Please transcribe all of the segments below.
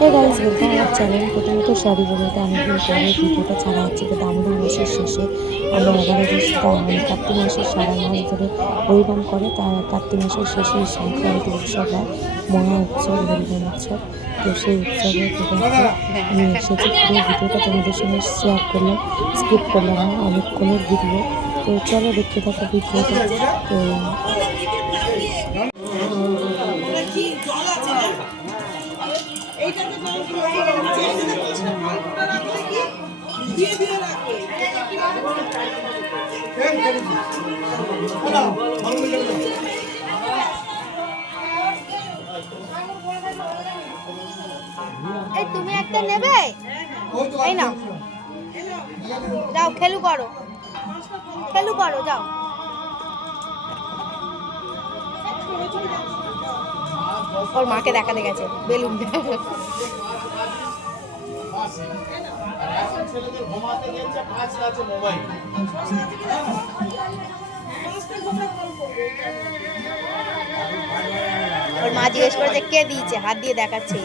Guys welcome আমার channel. প্রথমত sorry বলতে অনেকদিন পরে ভিডিওটা ছাড়া হচ্ছে। তো দামোদর মাসের শেষে আমরা 11 কার্তিক মাসের সারা মাস ধরে হরিনাম করে, তার কার্তিক মাসের শেষে সংক্রান্তি উৎসব হয়, মহা উৎসব, হরিনাম উৎসব। তো সেই উৎসবে আমি এসেছি, পুরো ভিডিওটা তোমাদের সঙ্গে শেয়ার করলাম, স্কিপ করলাম না, অনেকক্ষণের ভিডিও। তো চলো দেখতে থাকো ভিডিওটা। তো তুমি একটা নেবে, এই নাও, যাও খেলু করো যাও। ওর মাকে দেখাতে গেছে বেলুন। ওর মা জিজ্ঞেস করেছে কে দিয়েছে, হাত দিয়ে দেখাচ্ছে।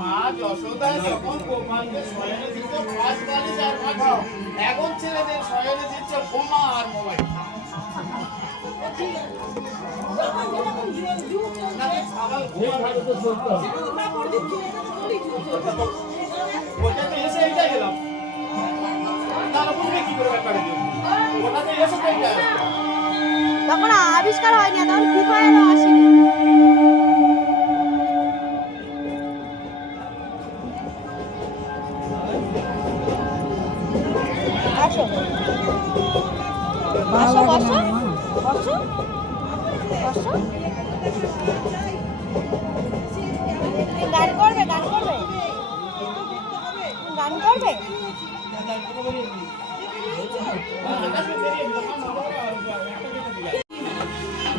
মা যশোদা যখন গোপালকে শয়নে দিত পাঁচ বালিশ আর মাটি, এখন ছেলেদের শয়নে দিচ্ছে বোমা আর মোবাইল। ওটাতে এসে এইটা গেলাম, তাহলে বুঝবে কি করে ব্যাপারে। ওটাতে এসে তো এইটা তখন আবিষ্কার হয়নি, তখন ফ্রি ফায়ারও আসেনি। আসো বসো বসো বসো বসো। গান করবে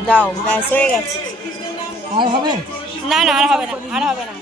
দাও, ব্যাস হয়ে গেছে। আর হবে না না, আর হবে না।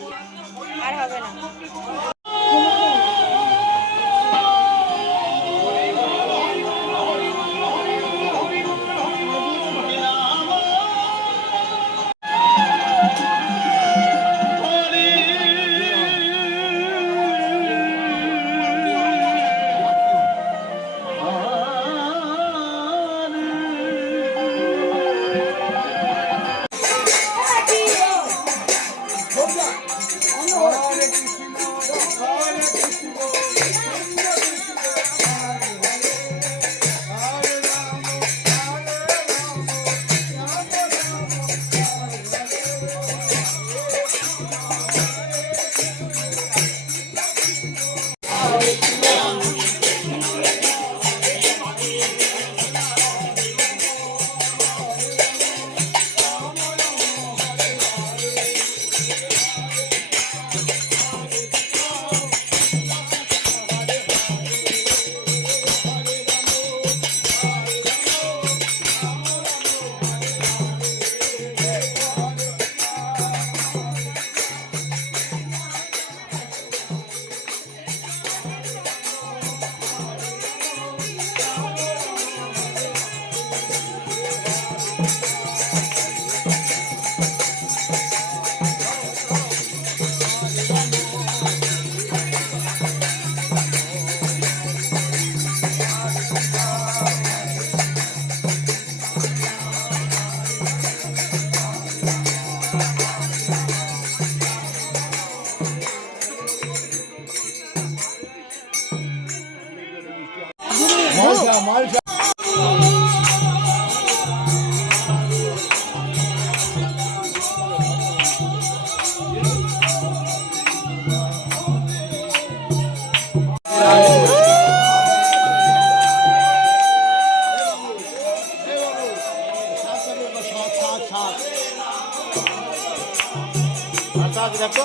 দেখো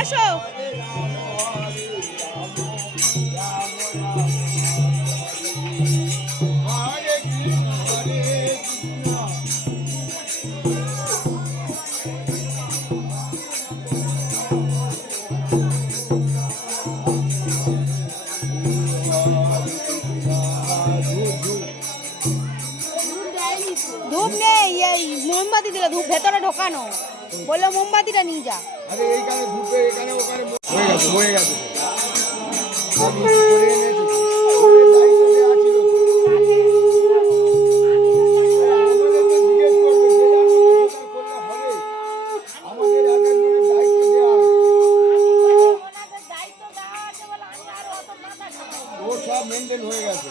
আসো। মোমবাতি দিল, ধূপ ভেতরে ঢোকানো, বললো মোমবাতিটা নিয়ে যা। আরে এইখানে ধূপে এখানে ওখানে হয়ে গেছে সব কিছু করে এনেছে তো। আমাদের দায়িত্ব দেওয়া ছিল তো। আমাদের তো জিজ্ঞেস করবে যে যার মতো সেটা করলে হবে। আমাদের এক একজনের দায়িত্ব দেওয়া আছে। ও সব মেনটেন হয়ে গেছে।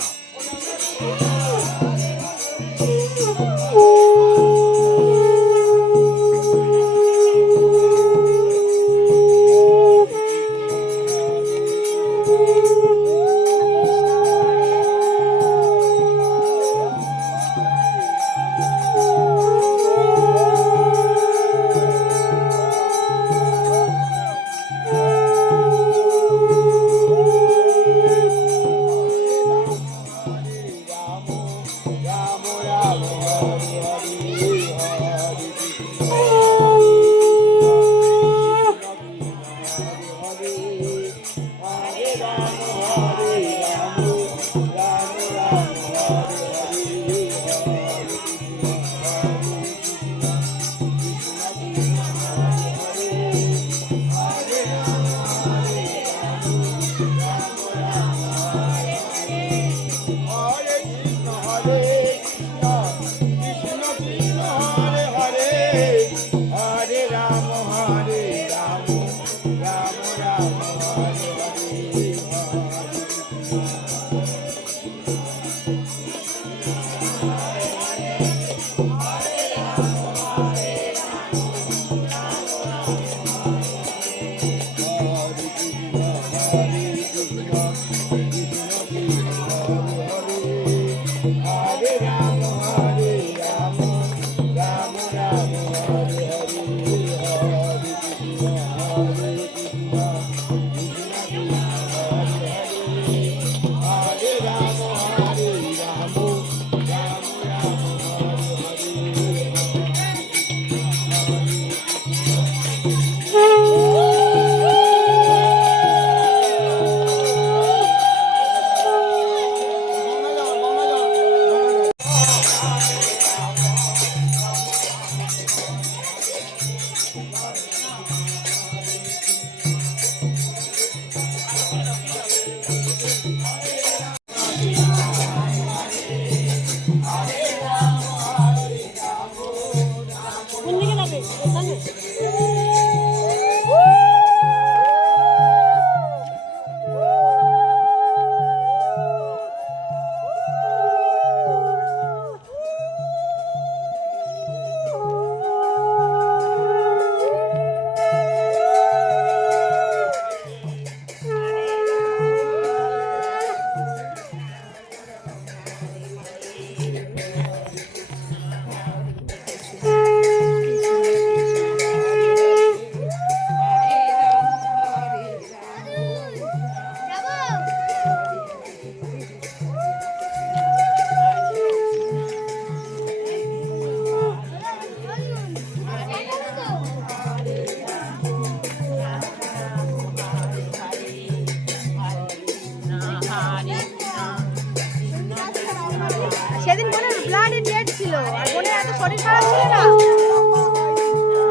সেদিন বোনের ব্লাডের ডেট ছিল, আর বোনের এত শরীর খারাপ ছিল না।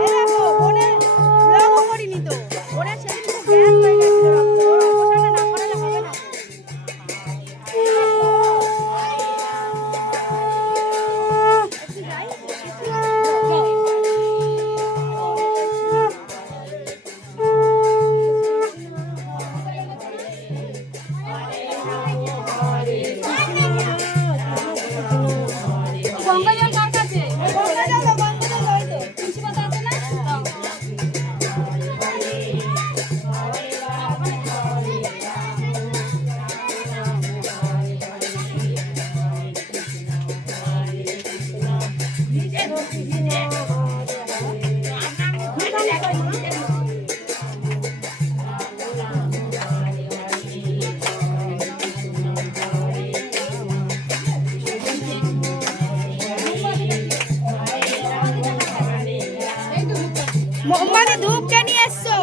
এই দেখো বোনের ব্লগও করিনি তো, বোনের সেদিন খুব গ্যাস হয়ে গেছিল, রক্ত ওর অপারেশনটা না করালে হবে না। একটু যাই। গঙ্গা জল কার কাছে? গঙ্গা জল দাও, গঙ্গা জল দাও, এই তো। তুলসী পাতা আছে না? দাও। মোমবাতি ধূপ কে নিয়ে এসছো?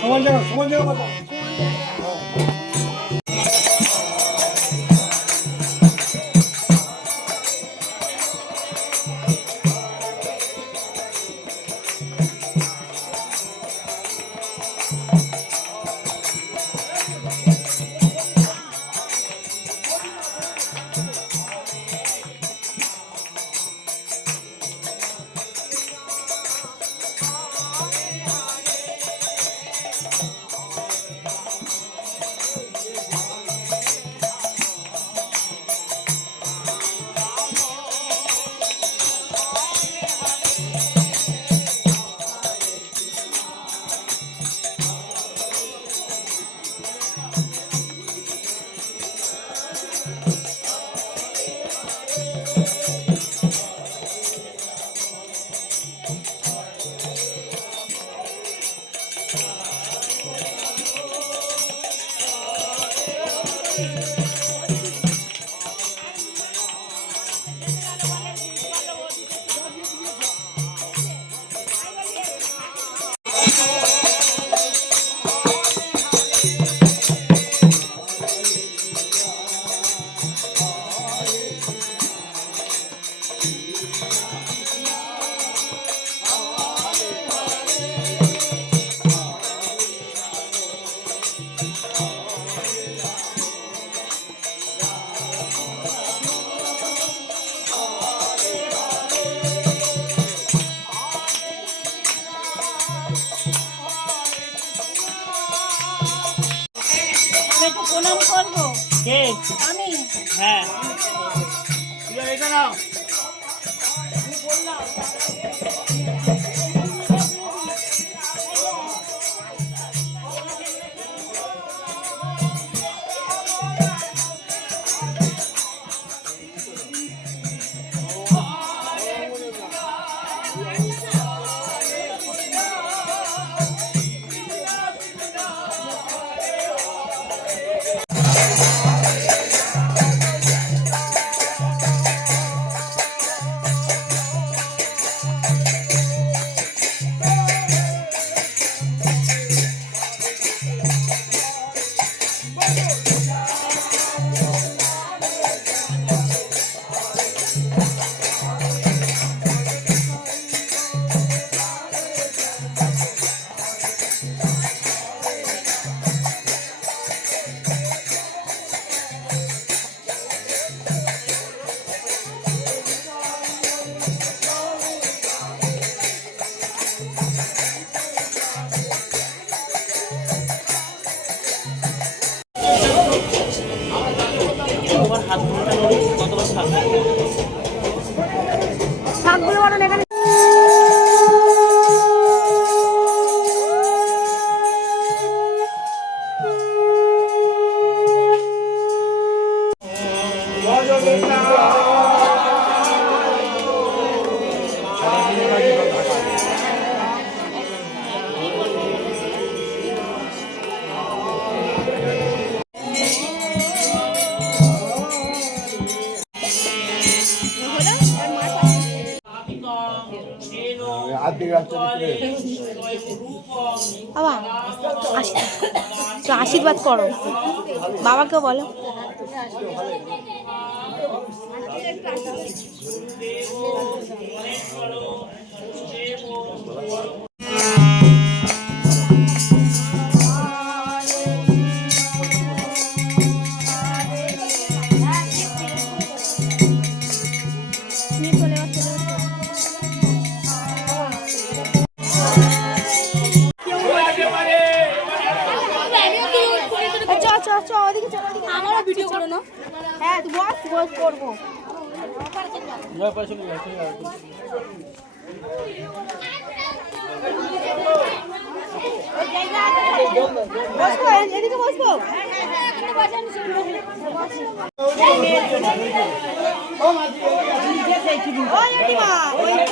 সমান জায়গা কথা একটু প্রণাম করবো আমি হ্যাঁ এটা নাও শাকগুলো বানান এখানে বাবা আশীর্বাদ করো বাবাকে বলো আমারও ভিডিও করো না হ্যাঁ বস করবো বসবো এদিকে বসবো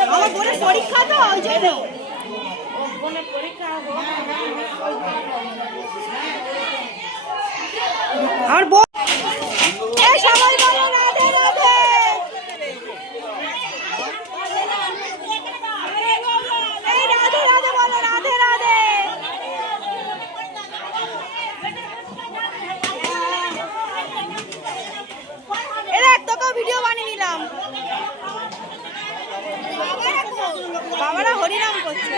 আমার বোনের পরীক্ষা তো ওই জন্য আমার বোন সবাই বলো রাধে রাধে হরিনাম করছে।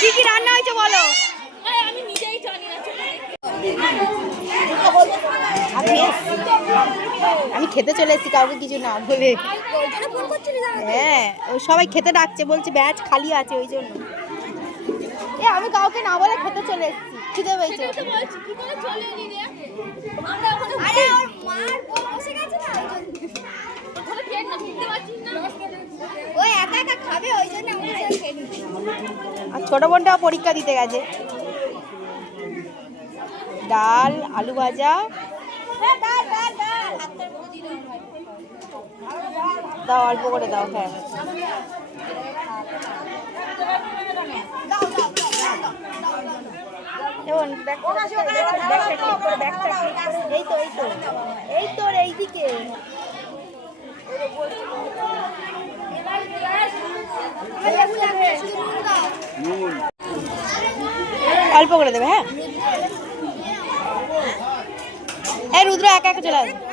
কি কি রান্না হয়েছে বলো? আমি খেতে চলে এসেছি, কাউকে কিছু না বলে। হ্যাঁ, ওই সবাই খেতে ডাকছে, বলছে ব্যাচ খালি আছে ওই জন্য। আমি কাউকে না বলে খেতে চলে এসেছি, খিদে পেয়েছে। আর ছোট বোনটা পরীক্ষা দিতে গেছে। ডাল, আলু ভাজা, দাও অল্প করে দাও। হ্যাঁ, এই তো এইদিকে অল্প করে দেবে। হ্যাঁ, এই রুদ্র একা একা চলে আসবে।